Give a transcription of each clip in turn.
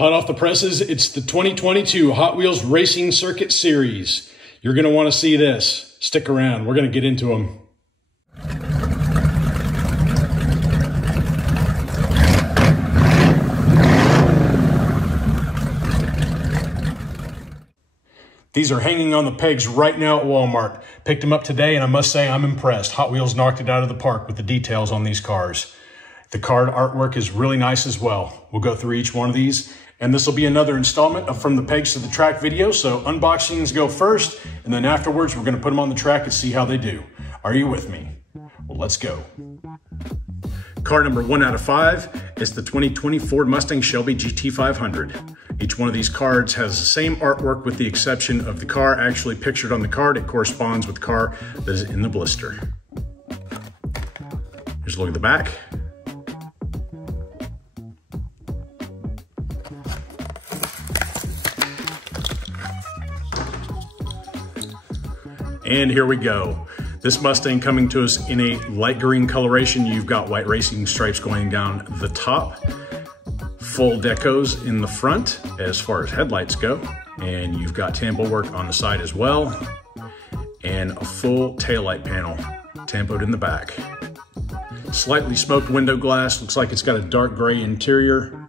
Hot off the presses, it's the 2022 Hot Wheels Racing Circuit Series. You're going to want to see this. Stick around. We're going to get into them. These are hanging on the pegs right now at Walmart. Picked them up today, and I must say I'm impressed. Hot Wheels knocked it out of the park with the details on these cars. The card artwork is really nice as well. We'll go through each one of these, and this will be another installment of From the Pegs to the Track video. So unboxings go first, and then afterwards we're going to put them on the track and see how they do. Are you with me? Well, let's go. Car number 1 out of 5 is the 2020 Ford Mustang Shelby GT500. Each one of these cards has the same artwork with the exception of the car actually pictured on the card. It corresponds with the car that is in the blister. Here's a look at the back. And here we go. This Mustang coming to us in a light green coloration. You've got white racing stripes going down the top, full decos in the front as far as headlights go, and you've got tampo work on the side as well, and a full taillight panel tampoed in the back. Slightly smoked window glass, looks like it's got a dark gray interior.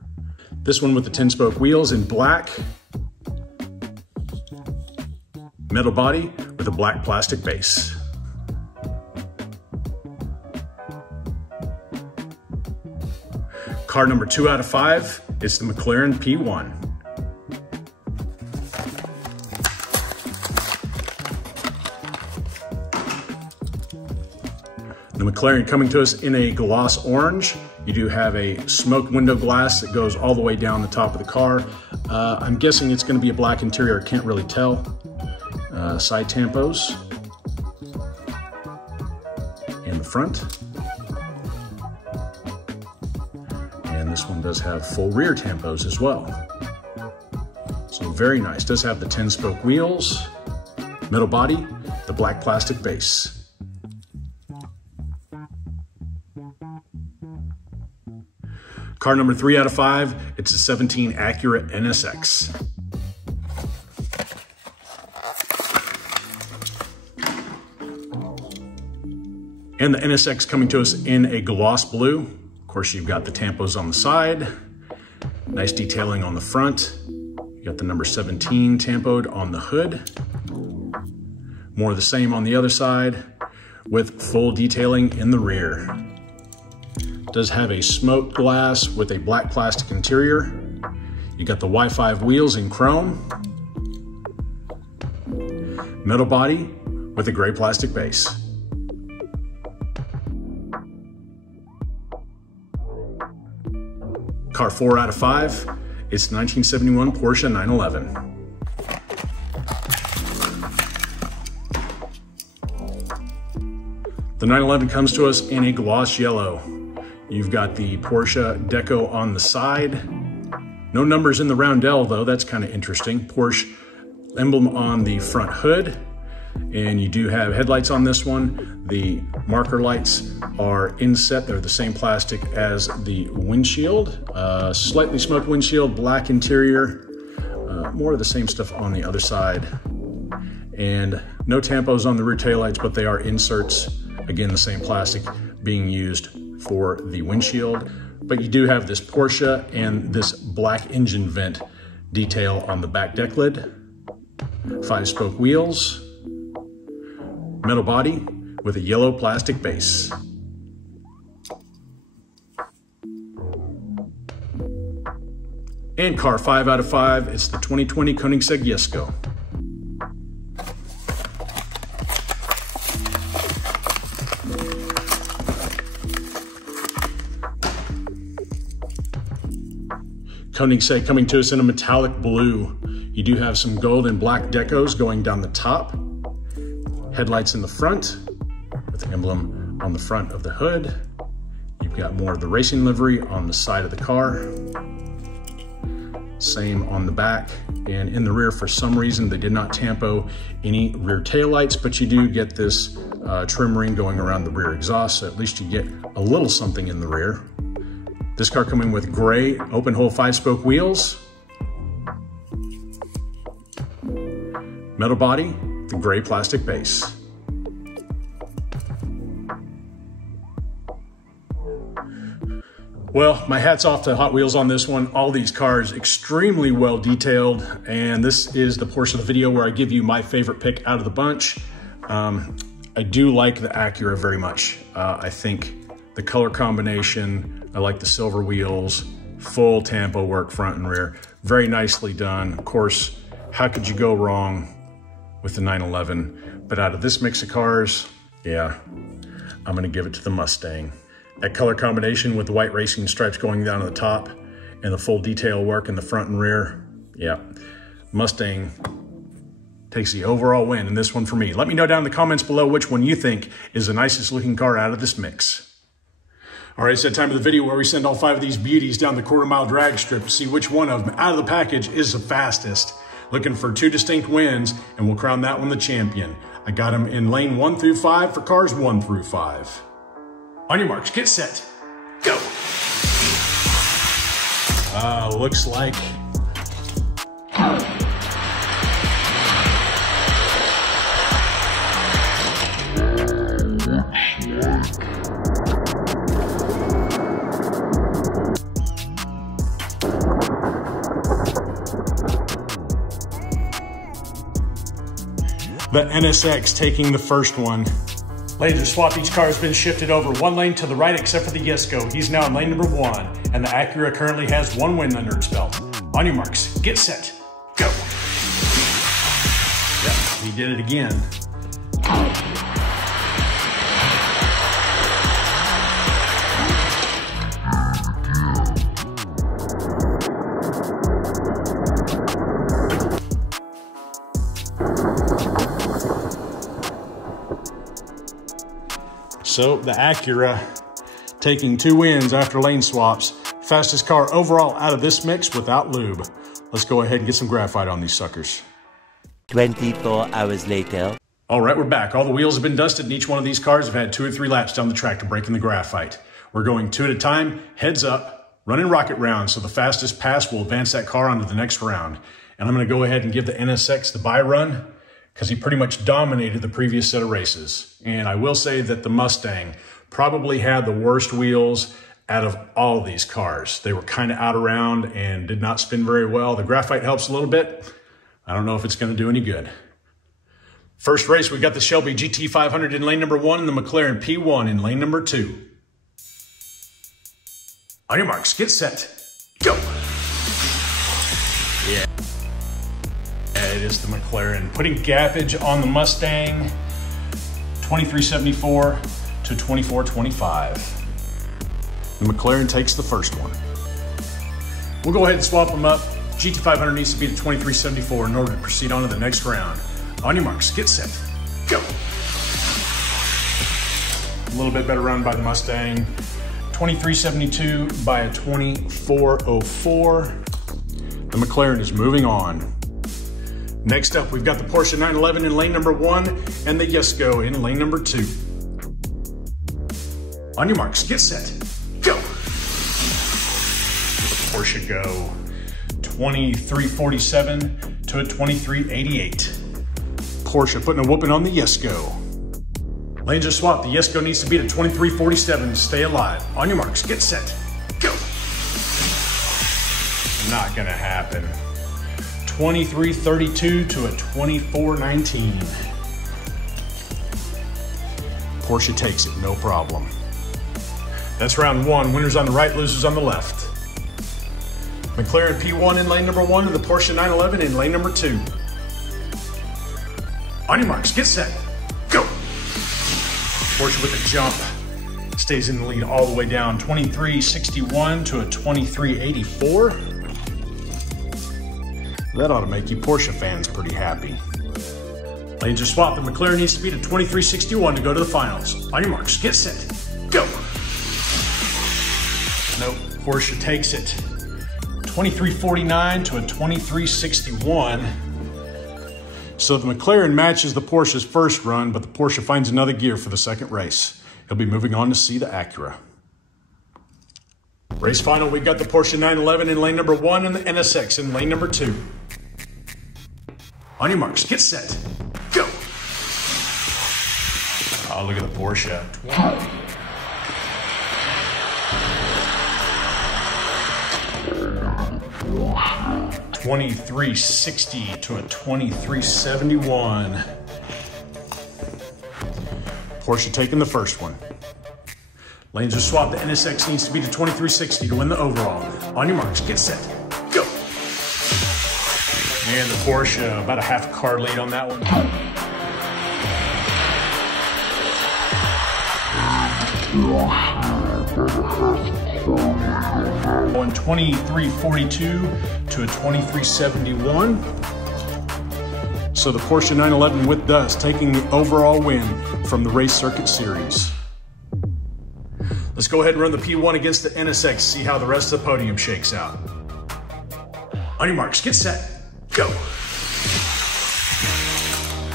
This one with the 10-spoke wheels in black. Metal body with a black plastic base. Car number 2 out of 5 is the Mclaren P1. The McLaren coming to us in a gloss orange. You do have a smoked window glass that goes all the way down the top of the car. I'm guessing it's going to be a black interior, I can't really tell. Side tampos in the front. And this one does have full rear tampos as well. So very nice. Does have the 10-spoke wheels, metal body, the black plastic base. Car number 3 out of 5, it's a 17 Acura NSX. And the NSX coming to us in a gloss blue. Of course, you've got the tampos on the side. Nice detailing on the front. You got the number 17 tampoed on the hood. More of the same on the other side with full detailing in the rear. Does have a smoked glass with a black plastic interior. You got the Y5 wheels in chrome. Metal body with a gray plastic base. Car 4 out of 5, it's 1971 Porsche 911. The 911 comes to us in a gloss yellow. You've got the Porsche deco on the side. No numbers in the roundel though, that's kind of interesting. Porsche emblem on the front hood. And you do have headlights on this one. The marker lights are inset. They're the same plastic as the windshield. Slightly smoked windshield, black interior. More of the same stuff on the other side. And no tampos on the rear taillights, but they are inserts. Again, the same plastic being used for the windshield. But you do have this Porsche and this black engine vent detail on the back deck lid. 5-spoke wheels. Metal body with a yellow plastic base. And car 5 out of 5, it's the 2020 Koenigsegg Jesko. Koenigsegg coming to us in a metallic blue. You do have some gold and black decos going down the top. Headlights in the front with the emblem on the front of the hood. You've got more of the racing livery on the side of the car. Same on the back. And in the rear, for some reason, they did not tampo any rear taillights, but you do get this trim ring going around the rear exhaust, so at least you get a little something in the rear. This car coming with gray open hole 5-spoke wheels, Metal body, the gray plastic base. Well, my hat's off to Hot Wheels on this one. All these cars extremely well detailed, and this is the portion of the video where I give you my favorite pick out of the bunch. I do like the Acura very much. I think the color combination, I like the silver wheels, full tampo work front and rear, very nicely done. Of course, how could you go wrong with the 911? But out of this mix of cars, yeah, I'm gonna give it to the Mustang. That color combination with the white racing stripes going down to the top and the full detail work in the front and rear, yeah, Mustang takes the overall win in this one for me. Let me know down in the comments below which one you think is the nicest looking car out of this mix. All right, it's that time of the video where we send all 5 of these beauties down the quarter-mile drag strip to see which one of them out of the package is the fastest. Looking for 2 distinct wins, and we'll crown that one the champion. I got them in lane 1 through 5 for cars 1 through 5. On your marks, get set, go. Looks like the NSX taking the first one. Laser swap, each car has been shifted over 1 lane to the right except for the Jesko. He's now in lane number 1, and the Acura currently has 1 win under its belt. On your marks, get set, go. Yep, he did it again. So the Acura taking 2 wins after lane swaps. Fastest car overall out of this mix without lube. Let's go ahead and get some graphite on these suckers. 24 hours later. All right, we're back. All the wheels have been dusted and each one of these cars have had 2 or 3 laps down the track to break in the graphite. We're going 2 at a time, heads up, running rocket rounds, so the fastest pass will advance that car onto the next round. And I'm gonna go ahead and give the NSX the bye run, because he pretty much dominated the previous set of races. And I will say that the Mustang probably had the worst wheels out of all of these cars. They were kind of out around and did not spin very well. The graphite helps a little bit. I don't know if it's going to do any good. First race, we got the Shelby GT500 in lane number 1 and the Mclaren P1 in lane number 2. On your marks, get set, go. Yeah. It is the McLaren, putting gappage on the Mustang, 2374 to 2425. The McLaren takes the first one. We'll go ahead and swap them up. GT500 needs to be at 2374 in order to proceed on to the next round. On your marks, get set, go. A little bit better run by the Mustang. 2372 by a 2404. The McLaren is moving on. Next up, we've got the Porsche 911 in lane number 1 and the Jesko in lane number 2. On your marks, get set, go. The Porsche go 2347 to a 2388. Porsche putting a whooping on the Jesko. Lanes are swapped. The Jesko needs to beat a 2347 to stay alive. On your marks, get set, go. Not gonna happen. 2332 to a 2419. Porsche takes it, no problem. That's round 1. Winners on the right, losers on the left. McLaren P1 in lane number 1 and the Porsche 911 in lane number 2. On your marks, get set, go. Porsche with a jump stays in the lead all the way down, 2361 to a 2384. That ought to make you Porsche fans pretty happy. Lanes are swapped. The McLaren needs to beat a 2361 to go to the finals. On your marks, get set, go. Nope, Porsche takes it. 2349 to a 2361. So the McLaren matches the Porsche's first run, but the Porsche finds another gear for the second race. He'll be moving on to see the Acura. Race final, we've got the Porsche 911 in lane number 1 and the NSX in lane number 2. On your marks, get set, go. Oh, look at the Porsche. 2360 to a 2371. Porsche taking the first one. Lanes are swapped. The NSX needs to be to 2360 to win the overall. On your marks, get set, go. And the Porsche, about a half car lead on that one. On 2342 to a 2371. So the Porsche 911 with dust taking the overall win from the Race Circuit Series. Let's go ahead and run the P1 against the NSX, see how the rest of the podium shakes out. On your marks, get set, go.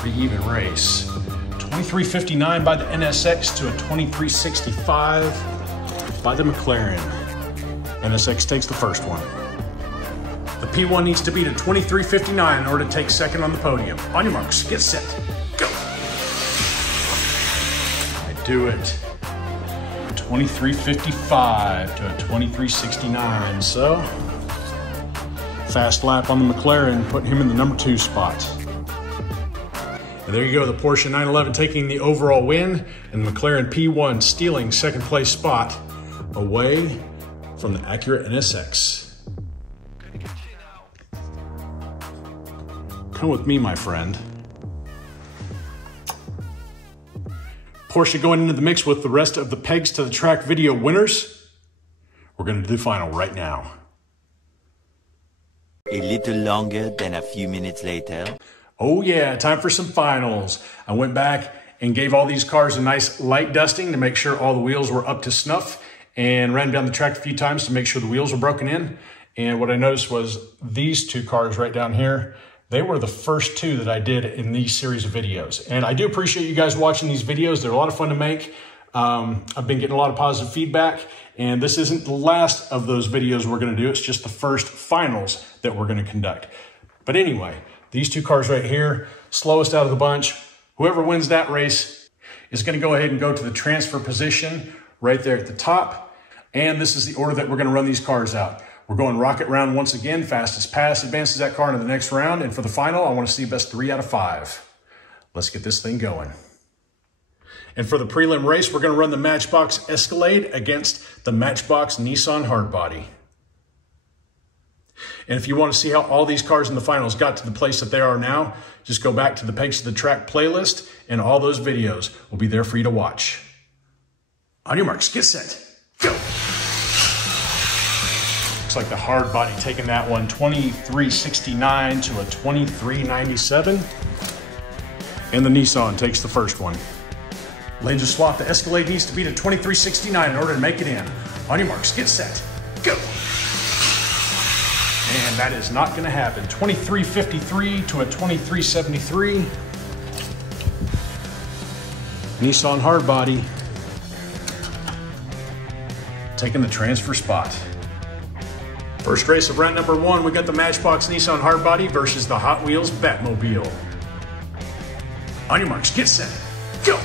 Pretty even race. 2359 by the NSX to a 2365 by the McLaren. NSX takes the first one. The P1 needs to beat a 2359 in order to take second on the podium. On your marks, get set, go. I do it. 2355 to a 2369. So, fast lap on the McLaren, putting him in the number 2 spot. And there you go, the Porsche 911 taking the overall win, and the McLaren P1 stealing second place spot away from the Acura NSX. Come with me, my friend. Porsche going into the mix with the rest of the Pegs to the Track video winners. We're going to do the final right now. A little longer than a few minutes later. Oh yeah, time for some finals. I went back and gave all these cars a nice light dusting to make sure all the wheels were up to snuff, and ran down the track a few times to make sure the wheels were broken in. And what I noticed was these two cars right down here, they were the first two that I did in these series of videos. And I do appreciate you guys watching these videos. They're a lot of fun to make. I've been getting a lot of positive feedback, and this isn't the last of those videos we're gonna do. It's just the first finals that we're gonna conduct. But anyway, these two cars right here, slowest out of the bunch. Whoever wins that race is gonna go ahead and go to the transfer position right there at the top. And this is the order that we're gonna run these cars out. We're going rocket round once again. Fastest pass advances that car into the next round. And for the final, I want to see best 3 out of 5. Let's get this thing going. And for the prelim race, we're going to run the Matchbox Escalade against the Matchbox Nissan Hardbody. And if you want to see how all these cars in the finals got to the place that they are now, just go back to the Pegs to the Track playlist, and all those videos will be there for you to watch. On your marks, get set, go. Looks like the Hardbody taking that one 2369 to a 2397. And the Nissan takes the first one. Lanes are swapped. The Escalade needs to beat a 2369 in order to make it in. On your marks, get set, go. And that is not going to happen. 2353 to a 2373. Nissan Hardbody taking the transfer spot. First race of round number 1, we got the Matchbox Nissan Hardbody versus the Hot Wheels Batmobile. On your marks, get set, go.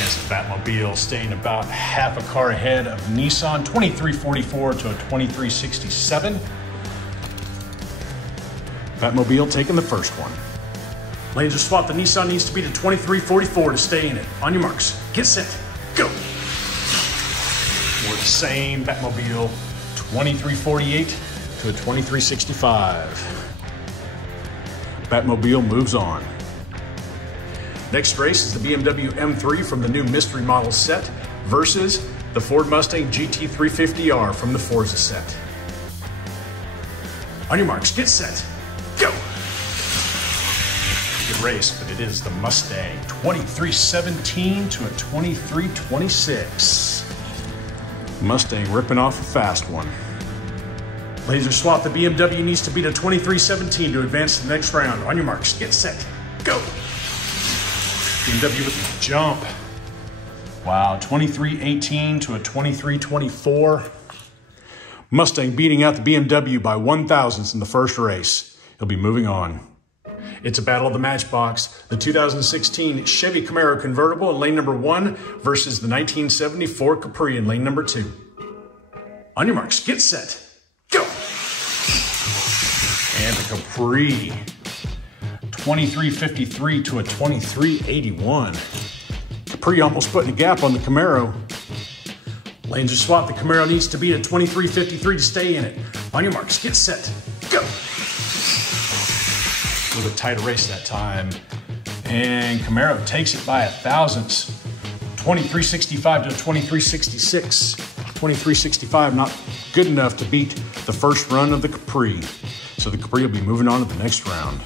As the Batmobile staying about half a car ahead of Nissan, 2344 to a 2367. Batmobile taking the first one. Lanes are swapped. The Nissan needs to beat a 2344 to stay in it. On your marks, get set, go. We're the same Batmobile, 2348 to a 2365. Batmobile moves on. Next race is the BMW M3 from the new Mystery Model set versus the Ford Mustang GT350R from the Forza set. On your marks, get set, go. Good race, but it is the Mustang 2317 to a 2326. Mustang ripping off a fast one. Laser swap, the BMW needs to beat a 2317 to advance to the next round. On your marks, get set, go. BMW with the jump. Wow, 2318 to a 2324. Mustang beating out the BMW by 1 thousandths in the first race. He'll be moving on. It's a battle of the matchbox. The 2016 Chevy Camaro convertible in lane number 1 versus the 1974 Capri in lane number 2. On your marks, get set, go! And the Capri, 2353 to a 2381. Capri almost putting a gap on the Camaro. Lanes are swapped. The Camaro needs to beat a 2353 to stay in it. On your marks, get set, go! A little bit tighter race that time. And Camaro takes it by 1/1000ths. 2365 to 2366. 2365 not good enough to beat the first run of the Capri. So the Capri will be moving on to the next round.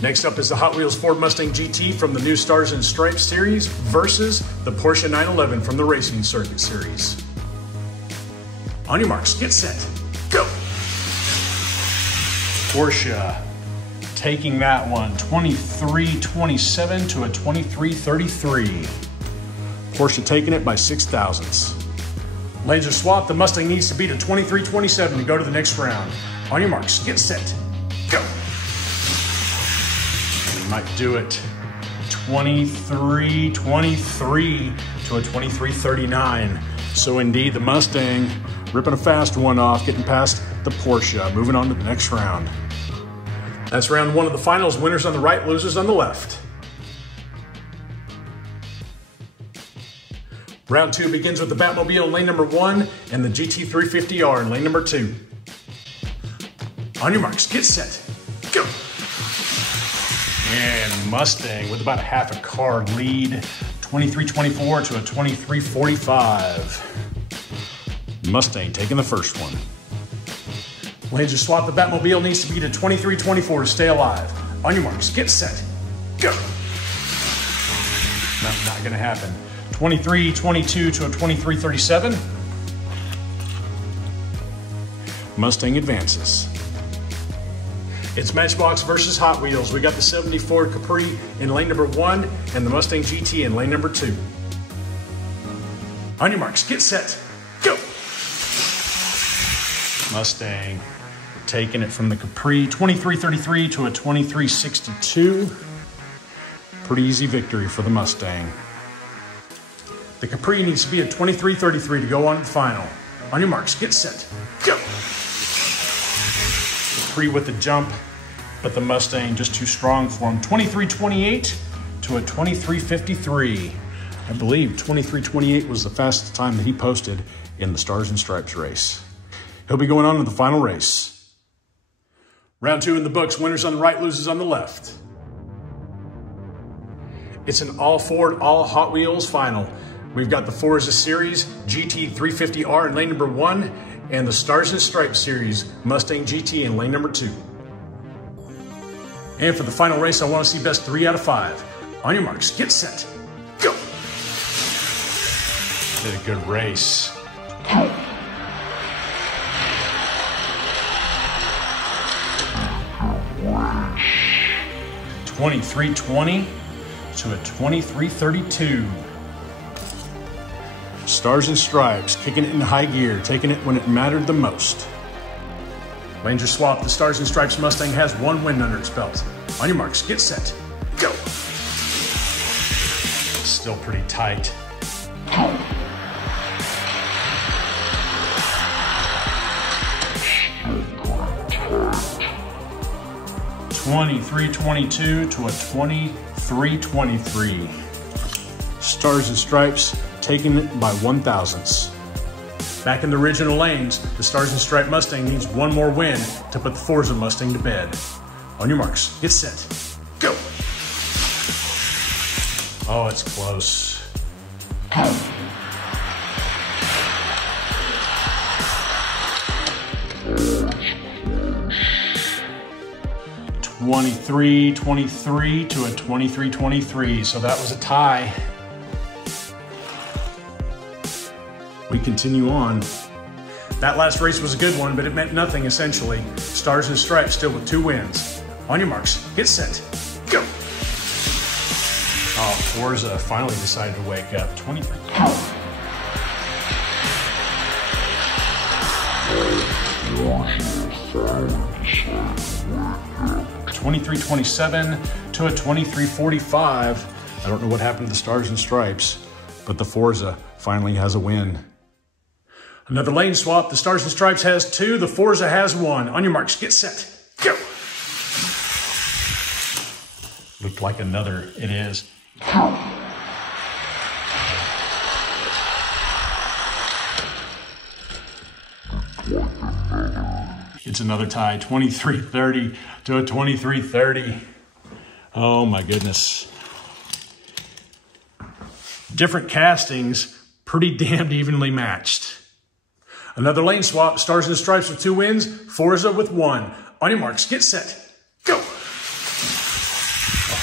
Next up is the Hot Wheels Ford Mustang GT from the new Stars and Stripes series versus the Porsche 911 from the Racing Circuit series. On your marks, get set, go! Porsche taking that one, 2327 to a 2333. Porsche taking it by 6/1000ths. Lanes are swapped. The Mustang needs to beat a 2327 to go to the next round. On your marks, get set, go! And he might do it. 2323 to a 2339. So indeed, the Mustang ripping a fast one off, getting past the Porsche, moving on to the next round. That's round 1 of the finals. Winners on the right, losers on the left. Round 2 begins with the Batmobile in lane number 1 and the GT350R in lane number 2. On your marks, get set, go! And Mustang with about a half a car lead, 2324 to a 2345. Mustang taking the first one. Lanes are swapped. The Batmobile needs to beat a 2324 to stay alive. On your marks, get set, go! Not gonna happen. 2322 to a 2337. Mustang advances. It's Matchbox versus Hot Wheels. We got the 74 Capri in lane number 1 and the Mustang GT in lane number 2. On your marks, get set, go! Mustang taking it from the Capri, 2333 to a 2362. Pretty easy victory for the Mustang. The Capri needs to be a 2333 to go on to the final. On your marks, get set, go! Capri with the jump, but the Mustang just too strong for him. 2328 to a 2353. I believe 2328 was the fastest time that he posted in the Stars and Stripes race. He'll be going on to the final race. Round 2 in the books, winners on the right, losers on the left. It's an all Ford, all Hot Wheels final. We've got the Forza Series GT350R in lane number 1 and the Stars and Stripes Series Mustang GT in lane number 2. And for the final race, I want to see best 3 out of 5. On your marks, get set, go! Did a good race. 2320 to a 2332. Stars and Stripes, kicking it in high gear, taking it when it mattered the most. Lanes are swapped. The Stars and Stripes Mustang has 1 win under its belt. On your marks, get set, go! Still pretty tight. 2322 to a 2323. Stars and Stripes taking it by 1/1000ths. Back in the original lanes, the Stars and Stripe Mustang needs 1 more win to put the Forza Mustang to bed. On your marks, get set, go! Oh, it's close. 2323 to a 2323, so that was a tie. We continue on. That last race was a good one, but it meant nothing essentially. Stars and Stripes still with 2 wins. On your marks, get set, go! Oh, Forza finally decided to wake up. 23. 2327 to a 2345. I don't know what happened to the Stars and Stripes, but the Forza finally has a win. Another lane swap. The Stars and Stripes has 2. The Forza has 1. On your marks, get set, go. Looked like another. It is. It's another tie. 2330 to a 2330. Oh my goodness. Different castings, pretty damned evenly matched. Another lane swap. Stars and Stripes with 2 wins. Forza with 1. On your marks, get set, go.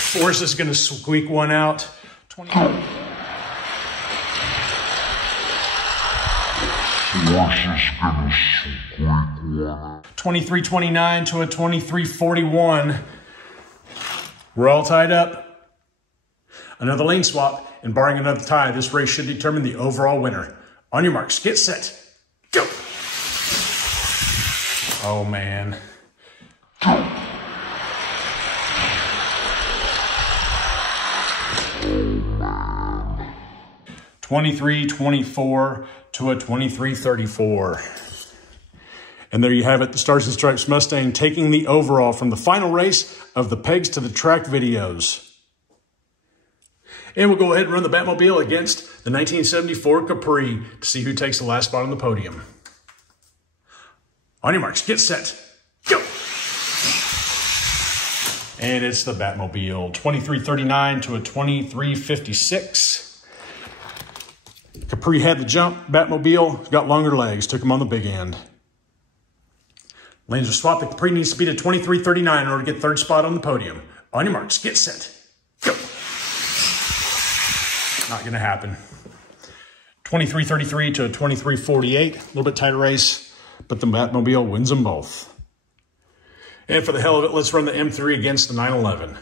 Forza's going to squeak one out. 2329 to a 2341. We're all tied up. Another lane swap, and barring another tie, this race should determine the overall winner. On your marks, get set, go. Oh man. 2324 to a 2334. And there you have it, the Stars and Stripes Mustang taking the overall from the final race of the Pegs to the Track videos. And we'll go ahead and run the Batmobile against the 1974 Capri to see who takes the last spot on the podium. On your marks, get set, go. And it's the Batmobile, 2339 to a 2356. Capri had the jump. Batmobile got longer legs, took him on the big end. Lanes are swapped. The Capri needs to beat a 2339 in order to get 3rd spot on the podium. On your marks, get set, go. Not going to happen. 2333 to a 2348. A little bit tighter race, but the Batmobile wins them both. And for the hell of it, let's run the M3 against the 911.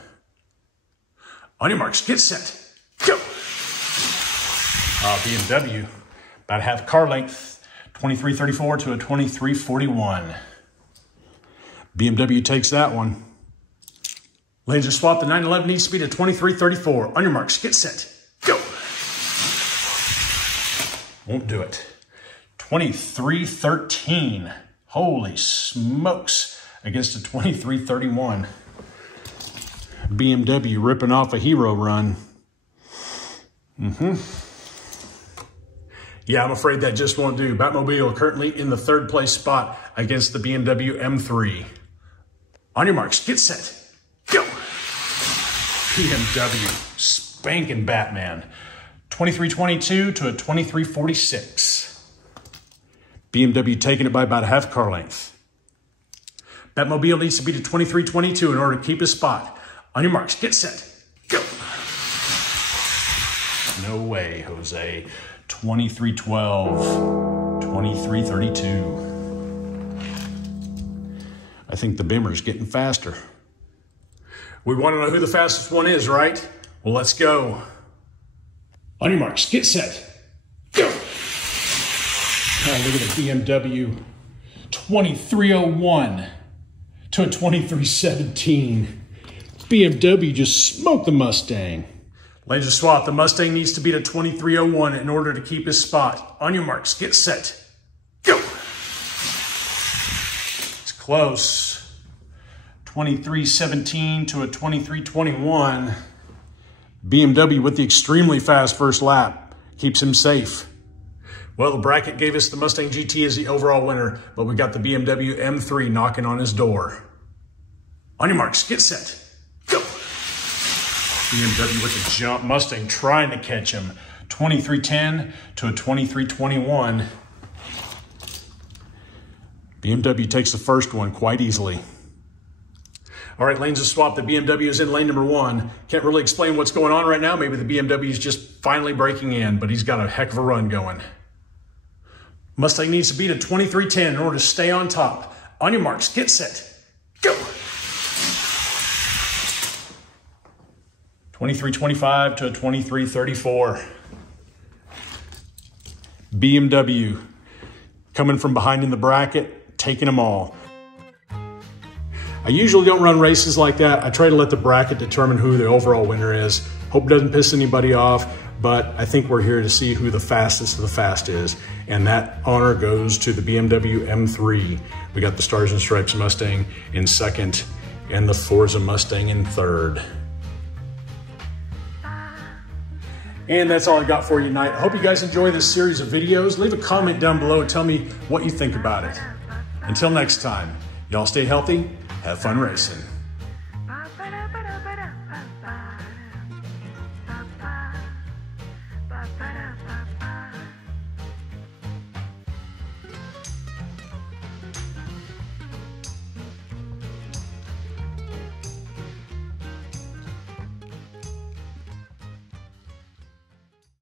On your marks, get set, go. BMW, about half car length, 2334 to a 2341. BMW takes that one. Lanes are swapped. The 911 needs to beat a 2334. On your marks, get set, go. Won't do it. 2313. Holy smokes. Against a 2331. BMW ripping off a hero run. Yeah, I'm afraid that just won't do. Batmobile currently in the 3rd place spot against the BMW M3. On your marks, get set, go. BMW spanking Batman. 2322 to a 2346. BMW taking it by about a half car length. Batmobile needs to beat a 2322 in order to keep his spot. On your marks, get set, go. No way, Jose. 2312, 2332. I think the Bimmer's getting faster. We want to know who the fastest one is, right? Well, let's go. On your marks, get set, go. Oh, look at the BMW. 2301 to a 2317. BMW just smoked the Mustang. Lanes are swapped. The Mustang needs to beat a 2301 in order to keep his spot. On your marks, get set, go. It's close. 2317 to a 2321. BMW with the extremely fast first lap keeps him safe. Well, the bracket gave us the Mustang GT as the overall winner, but we got the BMW M3 knocking on his door. On your marks, get set, go. BMW with a jump. Mustang trying to catch him. 2310 to a 2321. BMW takes the first one quite easily. All right, lanes are swapped. The BMW is in lane number 1. Can't really explain what's going on right now. Maybe the BMW is just finally breaking in, but he's got a heck of a run going. Mustang needs to beat a 2310 in order to stay on top. On your marks, get set, go. 2325 to a 2334. BMW coming from behind in the bracket, taking them all. I usually don't run races like that. I try to let the bracket determine who the overall winner is. Hope it doesn't piss anybody off, but I think we're here to see who the fastest of the fast is. And that honor goes to the BMW M3. We got the Stars and Stripes Mustang in second and the Forza Mustang in third. And that's all I got for you tonight. I hope you guys enjoy this series of videos. Leave a comment down below and tell me what you think about it. Until next time, y'all stay healthy, have fun racing.